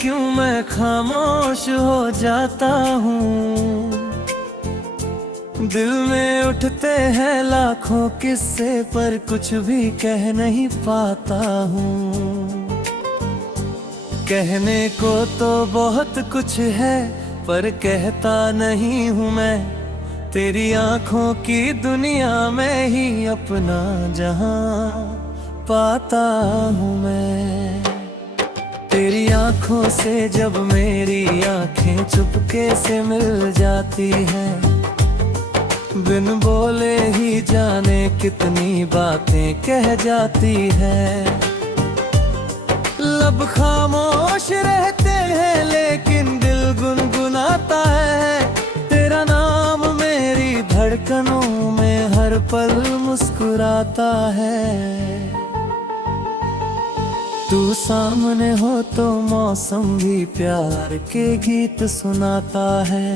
क्यों मैं खामोश हो जाता हूँ। दिल में उठते हैं लाखों किस्से पर कुछ भी कह नहीं पाता हूँ। कहने को तो बहुत कुछ है पर कहता नहीं हूँ मैं। तेरी आंखों की दुनिया में ही अपना जहां पाता हूँ मैं। तेरी आंखों से जब मेरी आंखें चुपके से मिल जाती हैं, बिन बोले ही जाने कितनी बातें कह जाती है। लब खामोश रहते हैं लेकिन दिल गुनगुनाता है। तेरा नाम मेरी धड़कनों में हर पल मुस्कुराता है। तू सामने हो तो मौसम भी प्यार के गीत सुनाता है।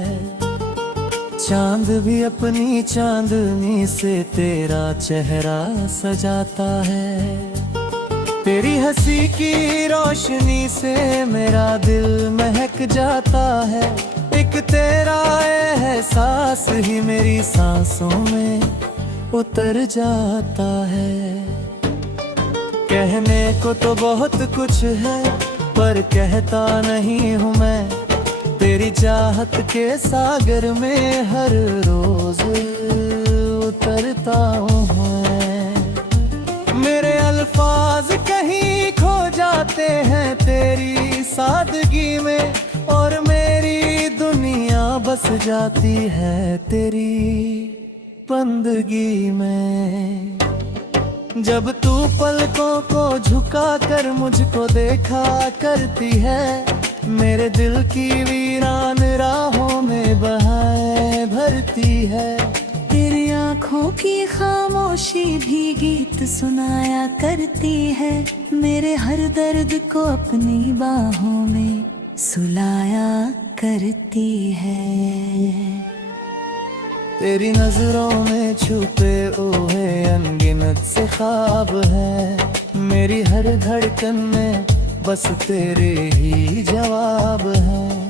चांद भी अपनी चांदनी से तेरा चेहरा सजाता है। तेरी हंसी की रोशनी से मेरा दिल महक जाता है। एक तेरा एहसास ही मेरी सांसों में उतर जाता है। कहने को तो बहुत कुछ है पर कहता नहीं हूँ मैं। तेरी चाहत के सागर में हर रोज उतरता हूँ मैं। मेरे अल्फाज कहीं खो जाते हैं तेरी सादगी में, और मेरी दुनिया बस जाती है तेरी बंदगी में। जब तू पलकों को झुका कर मुझको देखा करती है, मेरे दिल की वीरान राहों में बहाएं भरती है। तेरी आँखों की खामोशी भी गीत सुनाया करती है। मेरे हर दर्द को अपनी बाहों में सुलाया करती है। तेरी नजरों में छुपे हुए अनगिनत से ख्वाब है। मेरी हर धड़कन में बस तेरे ही जवाब है।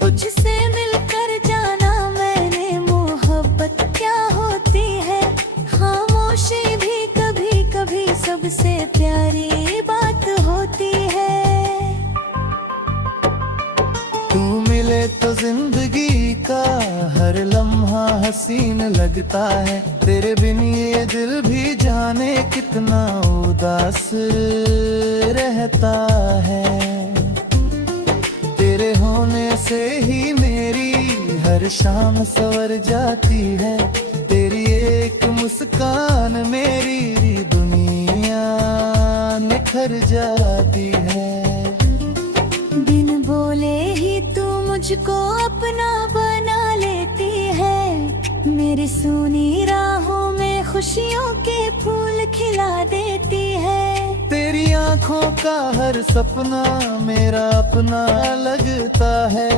तुझसे मिलकर जाना मैंने मोहब्बत क्या होती है। खामोशी भी कभी कभी सबसे प्यारी बात होती है। तू मिले तो जिंदगी का हर लम्हा हसीन लगता है। तेरे बिन ये दिल भी जाने कितना उदास रहता है। तेरे होने से ही मेरी हर शाम संवर जाती है। तेरी एक मुस्कान मेरी दुनिया निखर जाती है। बिन बोले ही तू मुझको अपना बना लेती है। मेरी सूनी राहों में खुशियों के फूल खिला देती है। तेरी आंखों का हर सपना मेरा अपना लगता है।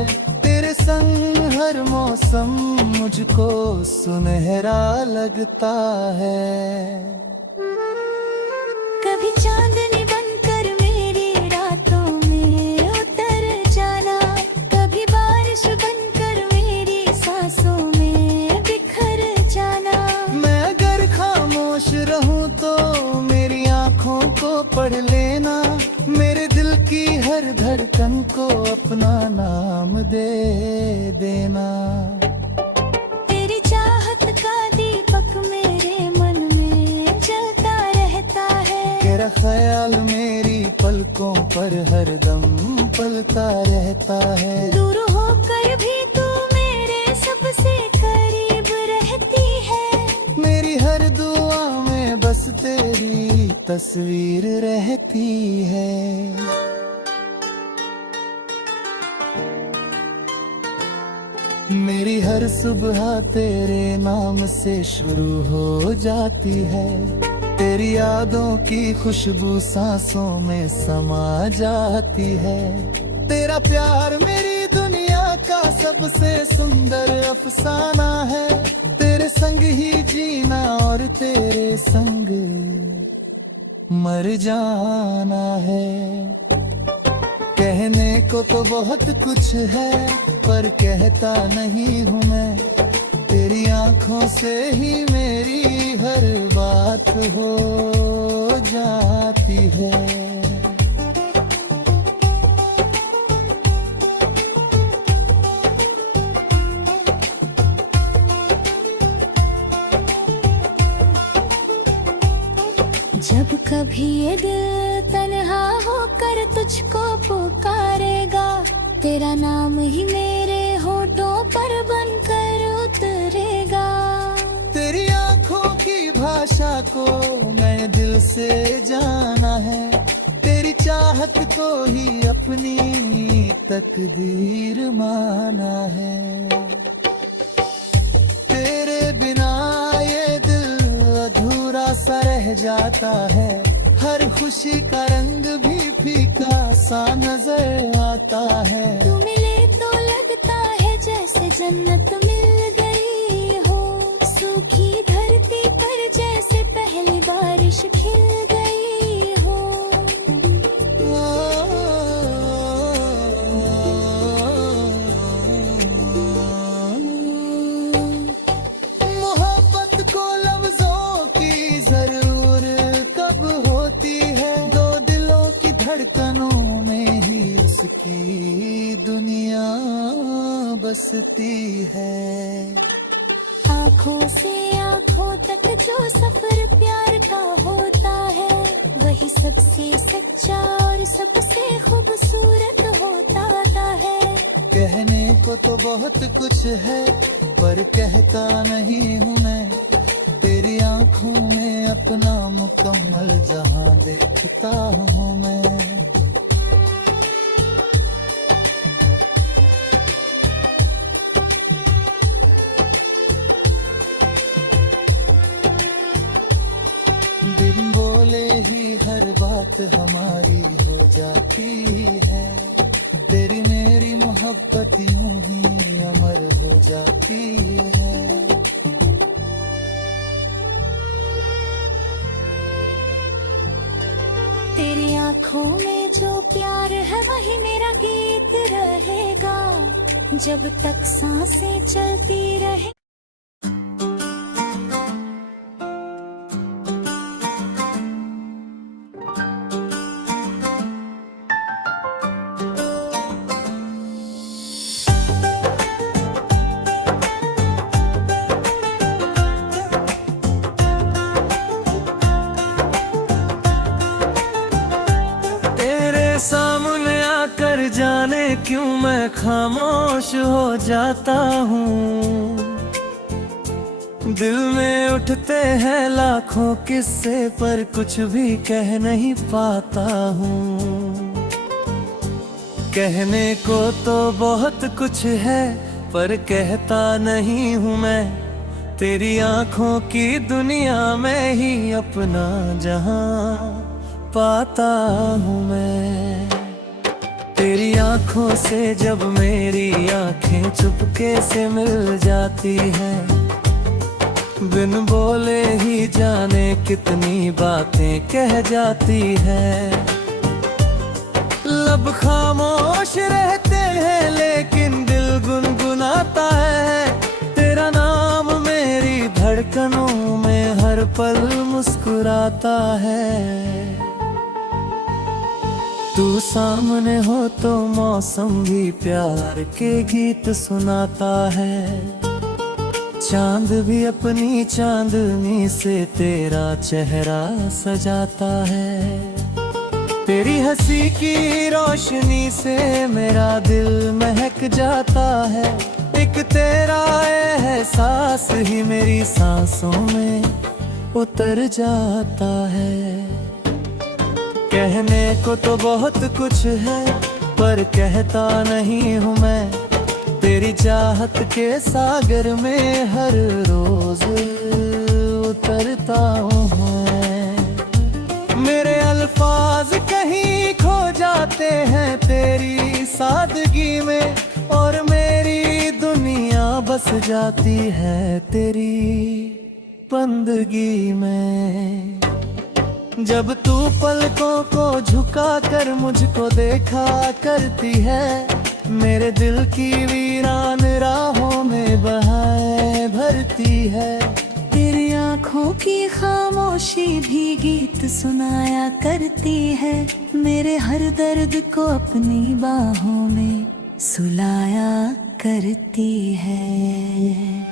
तेरे संग हर मौसम मुझको सुनहरा लगता है। कभी चांदनी बनकर मेरी रातों में उतर जाना, कभी बारिश बनकर मेरी सांसों में बिखर जाना। मैं अगर खामोश रहूं तो मेरी आंखों को पढ़ लेना। मेरे दिल की हर धड़कन को अपना नाम दे देना। तेरी चाहत का दीपक मेरे मन में जलता रहता है। तेरा ख्याल मेरी पलकों पर हरदम पलता रहता है। दूर होकर भी तू मेरे सबसे करीब रहती है। मेरी हर दुआ में बस तेरी तस्वीर रहती है। मेरी हर सुबह तेरे नाम से शुरू हो जाती है। तेरी यादों की खुशबू सांसों में समा जाती है। तेरा प्यार मेरी दुनिया का सबसे सुंदर अफसाना है। तेरे संग ही जीना और तेरे संग मर जाना है। कह कहने को तो बहुत कुछ है पर कहता नहीं हूँ मैं, तेरी आंखों से ही मेरी हर बात हो जाती है। जब कभी ये दिल तन्हा होकर तुझको पुकारेगा, तेरा नाम ही मेरे होठों पर बनकर उतरेगा। तेरी आंखों की भाषा को मैं दिल से जाना है, तेरी चाहत को ही अपनी तकदीर माना है। तेरे बिना ये दिल अधूरा सा रह जाता है, हर खुशी का रंग भी फीका सा नजर आता है। तू मिले तो लगता है जैसे जन्नत मिल गई हो, सूखी धरती पर जैसे पहली बारिश खिल गई हो। मोहब्बत को लफ्जों की जरूरत कब होती है, दो दिलों की धड़कनों में ही उसकी दुनिया बसती है। आँखों से आँखों तक जो सफर प्यार का होता है, वही सबसे सच्चा और सबसे खूबसूरत होता है। कहने को तो बहुत कुछ है पर कहता नहीं हूँ मैं, तेरी आंखों में अपना मुकम्मल जहां देखता हूँ मैं। बिन बोले ही हर बात हमारी हो जाती है, तेरी मेरी मोहब्बत यूं ही अमर हो जाती है। तेरी आँखों में जो प्यार है वही मेरा गीत रहेगा, जब तक सांसें चलती रहे। सामने आकर जाने क्यों मैं खामोश हो जाता हूँ, दिल में उठते हैं लाखों किस्से पर कुछ भी कह नहीं पाता हूँ। कहने को तो बहुत कुछ है पर कहता नहीं हूँ मैं, तेरी आंखों की दुनिया में ही अपना जहां पाता हूँ मैं। तेरी आंखों से जब मेरी आंखें चुपके से मिल जाती हैं, बिन बोले ही जाने कितनी बातें कह जाती है। लब खामोश रहते हैं लेकिन दिल गुनगुनाता है, तेरा नाम मेरी धड़कनों में हर पल मुस्कुराता है। तू सामने हो तो मौसम भी प्यार के गीत सुनाता है, चांद भी अपनी चांदनी से तेरा चेहरा सजाता है। तेरी हंसी की रोशनी से मेरा दिल महक जाता है, एक तेरा एहसास ही मेरी सांसों में उतर जाता है। कहने को तो बहुत कुछ है पर कहता नहीं हूँ मैं, तेरी चाहत के सागर में हर रोज उतरता हूँ मैं। मेरे अल्फाज कहीं खो जाते हैं तेरी सादगी में, और मेरी दुनिया बस जाती है तेरी बंदगी में। जब तू पलकों को झुका कर मुझको देखा करती है, मेरे दिल की वीरान राहों में बहाएं भरती है। तेरी आँखों की खामोशी भी गीत सुनाया करती है, मेरे हर दर्द को अपनी बाहों में सुलाया करती है।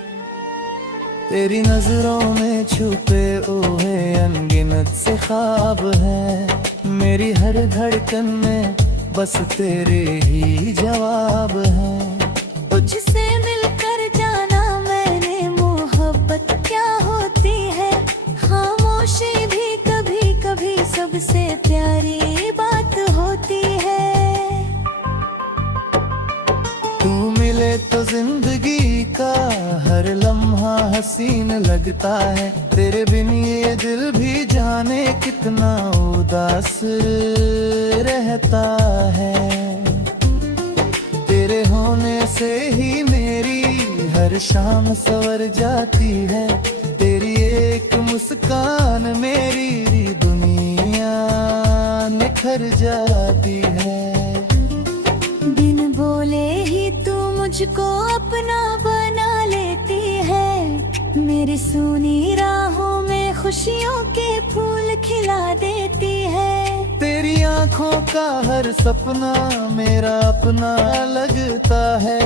तेरी नजरों में छुपे हुए अनगिनत से ख्वाब है, मेरी हर धड़कन में बस तेरे ही जवाब है। तुझसे मिलकर जाना मैंने मोहब्बत क्या होती है, खामोशी भी कभी कभी सबसे प्यारी बात होती है। तू मिले तो जिंदगी का हर लम्हा हसीन लगता है, तेरे बिन ये दिल भी जाने कितना उदास रहता है। तेरे होने से ही मेरी हर शाम सवर जाती है, तेरी एक मुस्कान मेरी दुनिया निखर जाती है। बिन बोले ही तू मुझको अपना बना लेती है, मेरी सूनी राहों में खुशियों के फूल खिला देती है। तेरी आँखों का हर सपना मेरा अपना लगता है,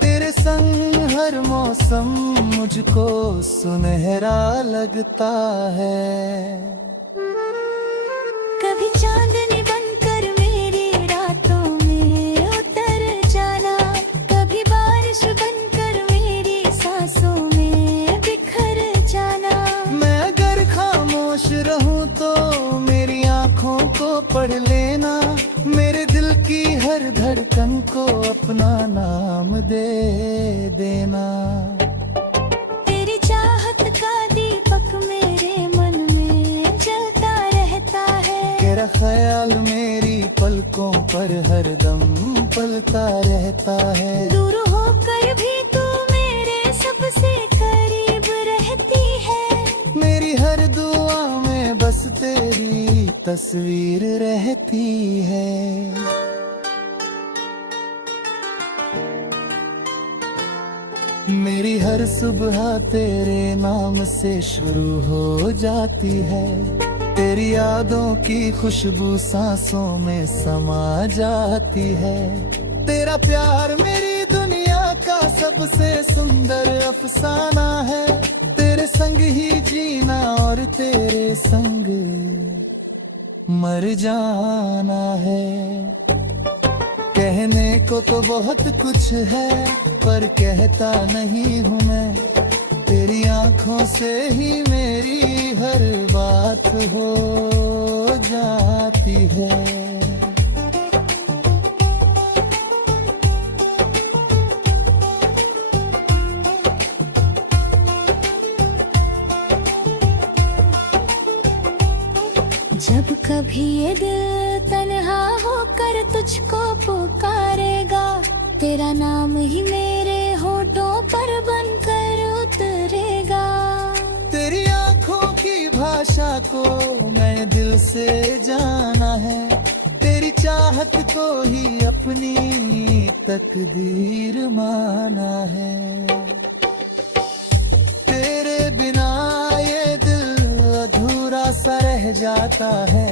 तेरे संग हर मौसम मुझको सुनहरा लगता है। कभी चांदनी बनकर मेरी रातों में उतर जाना, कभी बारिश बनकर मेरी सांसों में बिखर जाना। मैं अगर खामोश रहूं तो मेरी आँखों को पढ़ लेना, मेरे दिल की हर धड़कन को अपना नाम दे देना। तेरी चाहत का दीपक मेरे मन में जलता रहता है, तेरा ख्याल मेरी पलकों पर हरदम पलता रहता है। दूर होकर भी तू मेरे सबसे करीब रहती है, मेरी हर दुआ में बस तेरी तस्वीर रहती है। मेरी हर सुबह तेरे नाम से शुरू हो जाती है, तेरी यादों की खुशबू सांसों में समा जाती है। तेरा प्यार मेरी दुनिया का सबसे सुंदर अफसाना है, तेरे संग ही जीना और तेरे संग मर जाना है। कहने को तो बहुत कुछ है पर कहता नहीं हूँ मैं, तेरी आँखों से ही मेरी हर बात हो जाती है। जब कभी ये दिल तन्हा होकर तुझको पुकारेगा, तेरा नाम ही मेरे होठों पर बनकर उतरेगा। तेरी आँखों की भाषा को मैं दिल से जाना है, तेरी चाहत को ही अपनी तकदीर माना है। तेरे बिना ये दिल अधूरा सा रह जाता है,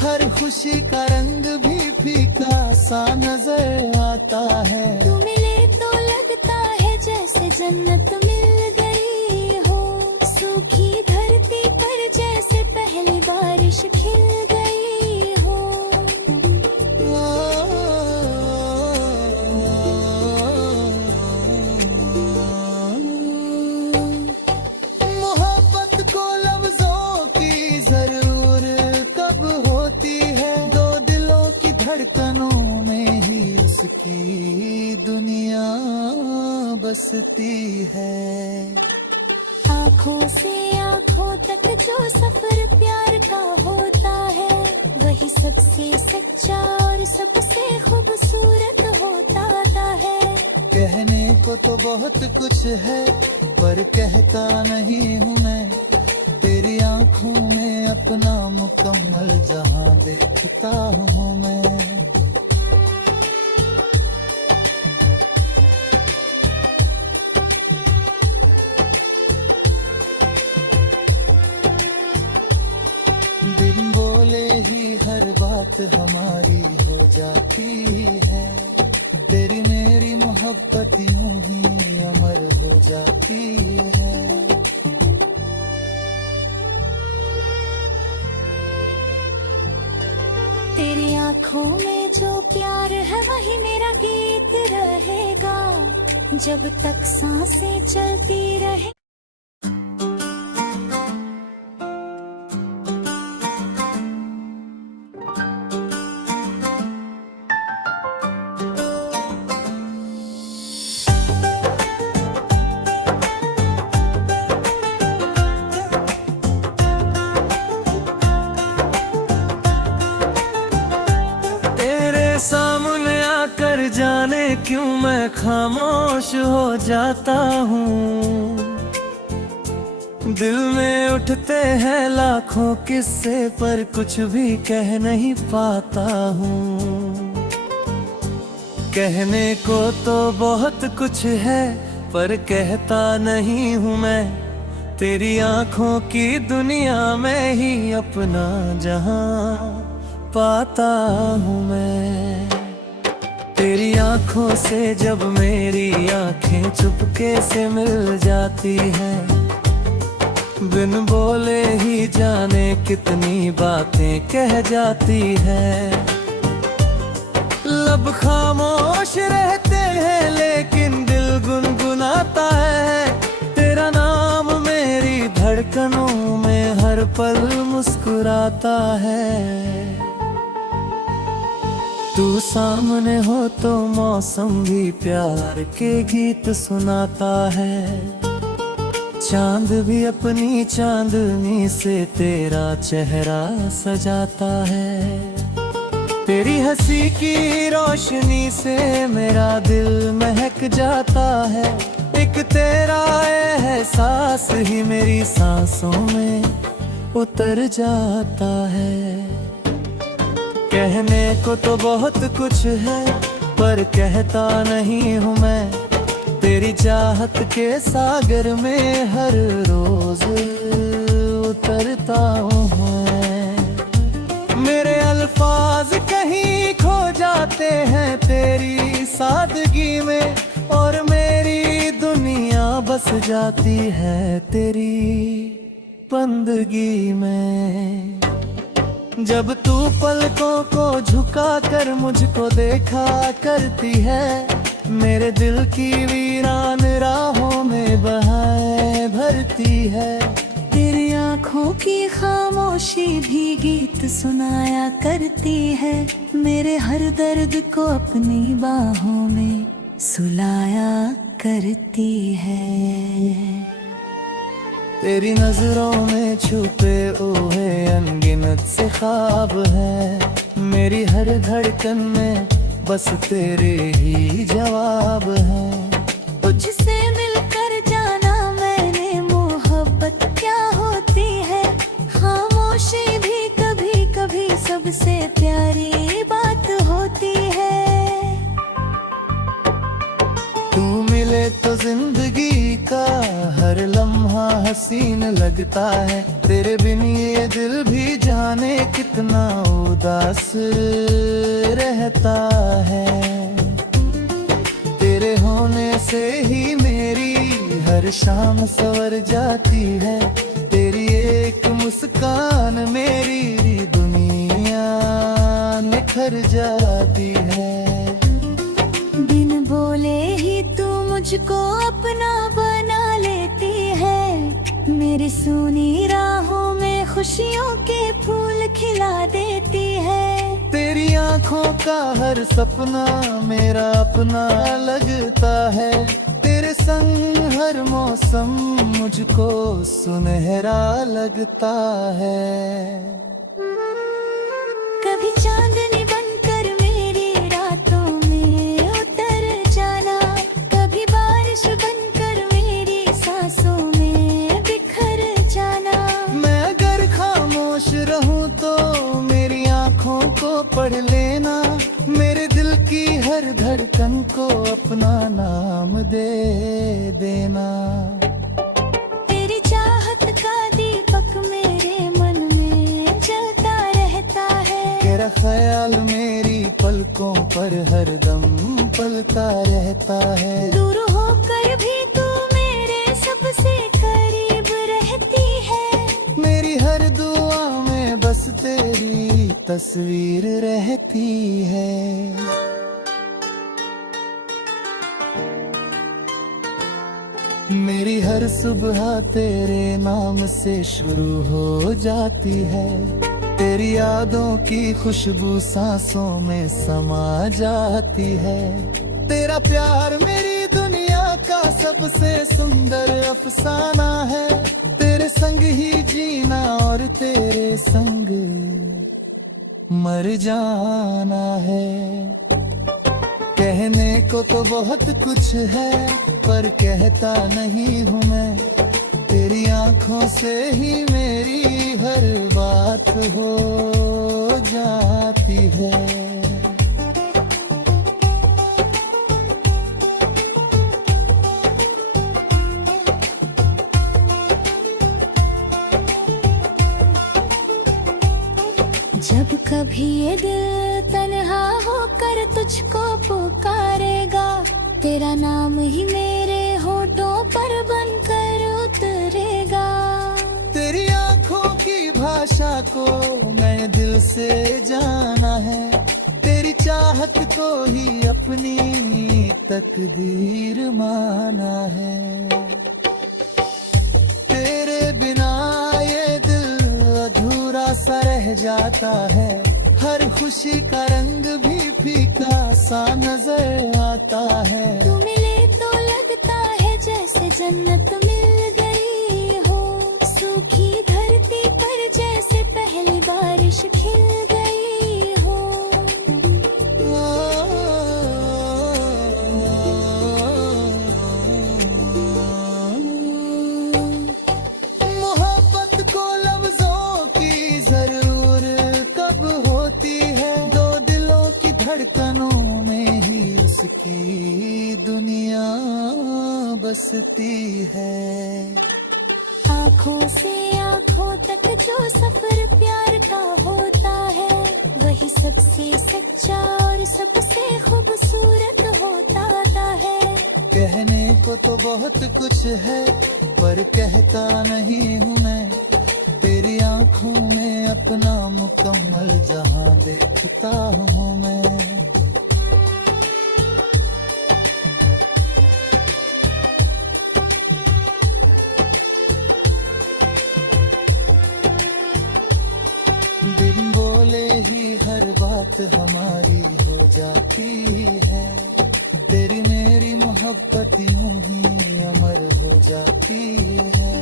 हर खुशी का रंग भी फीका सा नजर आता है। तू मिले तो लगता है जैसे जन्नत मिल गई हो, सूखी धरती पर जैसे पहली बारिश खिल गई हो। मोहब्बत को लफ्जों की जरूरत कब होती है, दो दिलों की धड़कनों में ही उसकी दुनिया बसती है। आँखों से आँखों तक जो सफर प्यार का होता है, वही सबसे सच्चा और सबसे खूबसूरत होता है। कहने को तो बहुत कुछ है पर कहता नहीं हूँ मैं, तेरी तेरी आंखों में अपना मुकम्मल जहां देखता हूँ मैं। बिन बोले ही हर बात हमारी हो जाती है, तेरी मेरी मोहब्बत यूं ही अमर हो जाती है। तेरी आंखों में जो प्यार है वही मेरा गीत रहेगा, जब तक सांसें चलती रहे। सामने आकर जाने क्यों मैं खामोश हो जाता हूँ। दिल में उठते हैं लाखों किस्से पर कुछ भी कह नहीं पाता हूँ। कहने को तो बहुत कुछ है पर कहता नहीं हूँ मैं, तेरी आंखों की दुनिया में ही अपना जहां पाता हूँ मैं। तेरी आंखों से जब मेरी आंखें चुपके से मिल जाती हैं, बिन बोले ही जाने कितनी बातें कह जाती हैं। लब खामोश रहते हैं लेकिन दिल गुनगुनाता है, तेरा नाम मेरी धड़कनों में हर पल मुस्कुराता है। तू सामने हो तो मौसम भी प्यार के गीत सुनाता है, चांद भी अपनी चांदनी से तेरा चेहरा सजाता है। तेरी हंसी की रोशनी से मेरा दिल महक जाता है, एक तेरा एहसास ही मेरी सांसों में उतर जाता है। कहने को तो बहुत कुछ है पर कहता नहीं हूँ मैं, तेरी चाहत के सागर में हर रोज उतरता हूँ मैं। मेरे अल्फाज कहीं खो जाते हैं तेरी सादगी में, और मेरी दुनिया बस जाती है तेरी बंदगी में। जब तू पलकों को झुका कर मुझको देखा करती है, मेरे दिल की वीरान राहों में बहाएं भरती है। तेरी आंखों की खामोशी भी गीत सुनाया करती है, मेरे हर दर्द को अपनी बाहों में सुलाया करती है। तेरी नजरों में छुपे हुए अनगिनत से ख्वाब है, मेरी हर धड़कन में बस तेरे ही जवाब है। तुझसे मिलकर जाना मैंने मोहब्बत क्या होती है, खामोशी भी कभी कभी सबसे प्यारी बात होती है। तू मिले तो जिंदगी का हर लम्हा हसीन लगता है, तेरे बिन ये दिल भी जाने कितना उदास रहता है। तेरे होने से ही मेरी हर शाम सवर जाती है, तेरी एक मुस्कान मेरी दुनिया निखर जाती है। बिन बोले ही तू मुझको अपना बना लेती है, मेरी सूनी राहों में खुशियों के फूल खिला देती है। तेरी आंखों का हर सपना मेरा अपना लगता है, तेरे संग हर मौसम मुझको सुनहरा लगता है। कभी चांदनी बनकर मेरी रातों में उतर जाना, कभी बारिश बनकर मेरी सांसों में बिखर जाना। मैं धड़कन को अपना नाम दे देना। तेरी चाहत का दीपक मेरे मन में जलता रहता है। तेरा ख्याल मेरी पलकों पर हरदम पलता रहता है। दूर होकर भी तू मेरे सबसे करीब रहती है। मेरी हर दुआ में बस तेरी तस्वीर रहती है। मेरी हर सुबह तेरे नाम से शुरू हो जाती है। तेरी यादों की खुशबू सांसों में समा जाती है। तेरा प्यार मेरी दुनिया का सबसे सुंदर अफसाना है। तेरे संग ही जीना और तेरे संग मर जाना है। कहने को तो बहुत कुछ है पर कहता नहीं हूँ मैं। तेरी आंखों से ही मेरी हर बात हो जाती है। जब कभी ये दिल तन्हा होकर तुझको पुकारेगा, तेरा नाम ही मेरे होठों पर बनकर उतरेगा। तेरी आंखों की भाषा को मैं दिल से जाना है। तेरी चाहत को ही अपनी तकदीर माना है। तेरे बिना ये दिल अधूरा सा रह जाता है। हर खुशी का रंग भी फीका सा नजर आता है। तू मिले तो लगता है जैसे जन्नत मिल गई हो। सूखी धरती पर जैसे पहली बारिश खिल गई हो। मोहब्बत को लफ्जों की जरूरत कब होती है। दो दिलों की धड़कनों में ही उसकी दुनिया बसती है। आँखों से आँखों तक जो सफर प्यार का होता है, वही सबसे सच्चा और सबसे खूबसूरत होता है। कहने को तो बहुत कुछ है पर कहता नहीं हूँ मैं। तेरी आंखों में अपना मुकम्मल जहां देखता हूँ मैं। बिन बोले ही हर बात हमारी हो जाती है। तेरी मेरी मोहब्बत यूं ही अमर हो जाती है।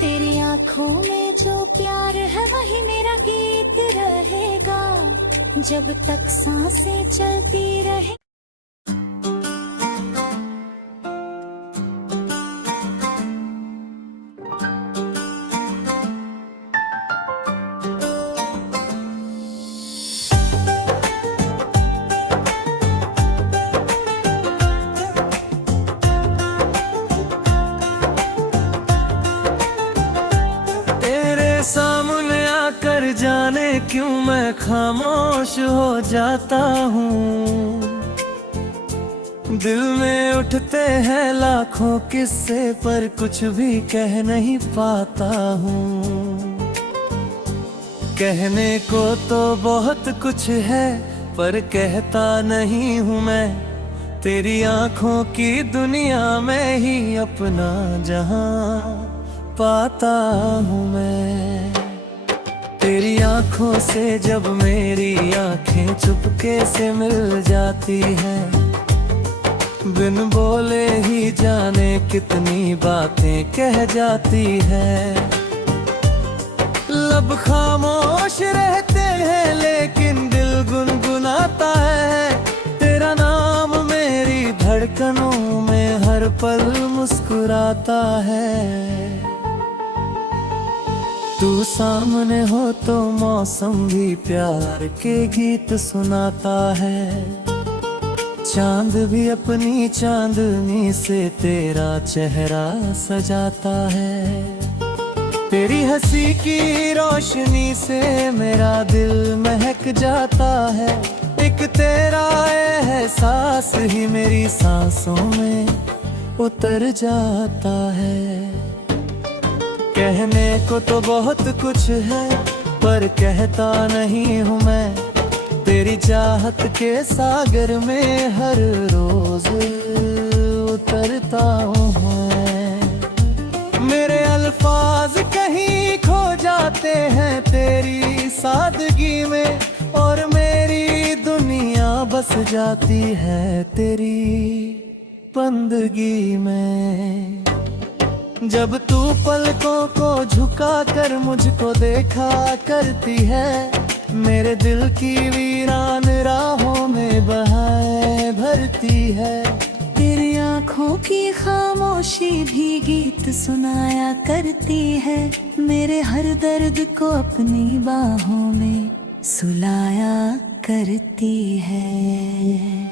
तेरी आँखों में जो प्यार है वही मेरा गीत रहेगा, जब तक सांसें चलती रहे। सामने आकर जाने क्यों मैं खामोश हो जाता हूँ। दिल में उठते हैं लाखों किस्से पर कुछ भी कह नहीं पाता हूँ। कहने को तो बहुत कुछ है पर कहता नहीं हूँ मैं। तेरी आंखों की दुनिया में ही अपना जहां पाता हूँ मैं। तेरी आंखों से जब मेरी आंखें चुपके से मिल जाती हैं, बिन बोले ही जाने कितनी बातें कह जाती हैं। लब खामोश रहते हैं लेकिन दिल गुनगुनाता है। तेरा नाम मेरी धड़कनों में हर पल मुस्कुराता है। तू सामने हो तो मौसम भी प्यार के गीत सुनाता है। चांद भी अपनी चांदनी से तेरा चेहरा सजाता है। तेरी हंसी की रोशनी से मेरा दिल महक जाता है। एक तेरा एहसास ही मेरी सांसों में उतर जाता है। कहने को तो बहुत कुछ है पर कहता नहीं हूँ मैं। तेरी चाहत के सागर में हर रोज उतरता हूँ मैं। मेरे अल्फाज कहीं खो जाते हैं तेरी सादगी में, और मेरी दुनिया बस जाती है तेरी बंदगी में। जब तू पलकों को झुका कर मुझको देखा करती है, मेरे दिल की वीरान राहों में बहाएं भरती है। तेरी आँखों की खामोशी भी गीत सुनाया करती है। मेरे हर दर्द को अपनी बाहों में सुलाया करती है।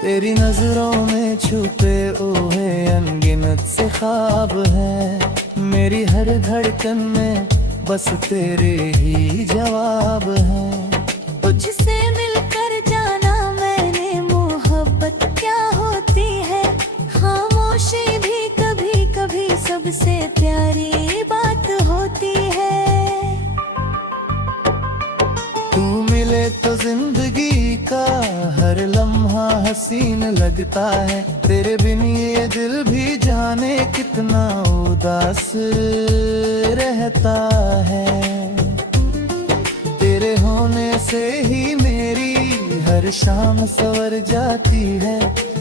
तेरी नजरों में छुपे हुए अनगिनत से ख्वाब है। मेरी हर धड़कन में बस तेरे ही जवाब है। तुझसे मिलकर जाना मैंने मोहब्बत क्या होती है। खामोशी भी कभी कभी सबसे प्यारी बात होती है। तू मिले तो जिंदगी का हर लम्हा हसीन लगता है। तेरे बिन ये दिल भी जाने कितना उदास रहता है। तेरे होने से ही मेरी हर शाम सवर जाती है।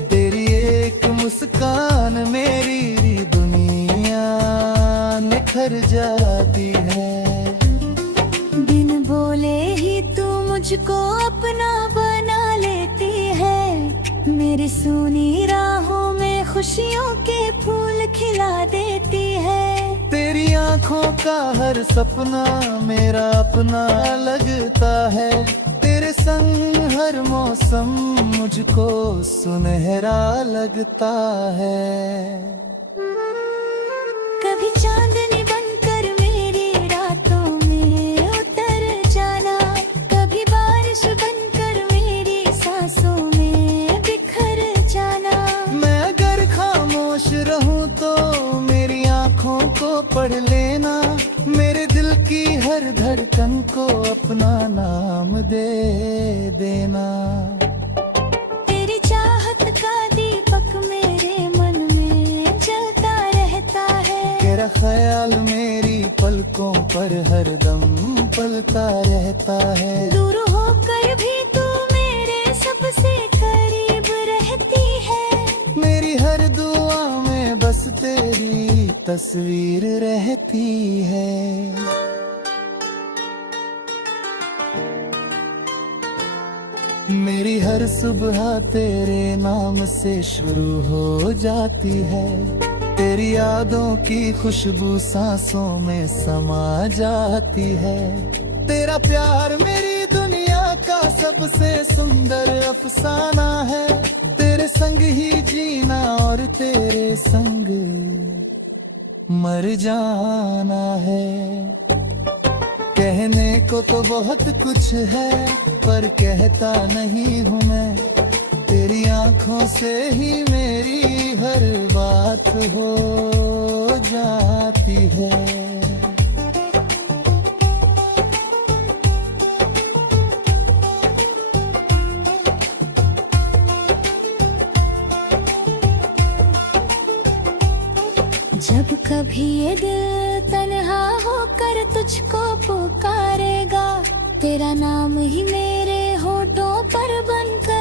तेरी एक मुस्कान मेरी दुनिया निखर जाती है। बिन बोले ही तू मुझको अपना बना लेती है। मेरी सूनी राहों में खुशियों के फूल खिला देती है। तेरी आँखों का हर सपना मेरा अपना लगता है। तेरे संग हर मौसम मुझको सुनहरा लगता है। कभी चांदनी बनकर मेरी रातों में उतर जाना, कभी बारिश बनकर मेरी सांसों में बिखर जाना। मैं अगर खामोश रहूं तो मेरी आँखों को पढ़ लेना। मेरे दिल की हर धड़कन को अपना नाम दे देना। तेरी चाहत का दीपक मेरे मन में जलता रहता है। तेरा ख्याल मेरी पलकों पर हरदम पलता रहता है। दूर होकर भी तू मेरे सबसे करीब रहती है। मेरी हर दुआ में बस तेरी तस्वीर रहती है। मेरी हर सुबह तेरे नाम से शुरू हो जाती है। तेरी यादों की खुशबू सांसों में समा जाती है। तेरा प्यार मेरी दुनिया का सबसे सुंदर अफसाना है। तेरे संग ही जीना और तेरे संग मर जाना है। कहने को तो बहुत कुछ है पर कहता नहीं हूँ मैं। तेरी आँखों से ही मेरी हर बात हो जाती है। जब कभी ये दिल तन्हा होकर तुझको पुकारेगा, तेरा नाम ही मेरे होठों पर बनकर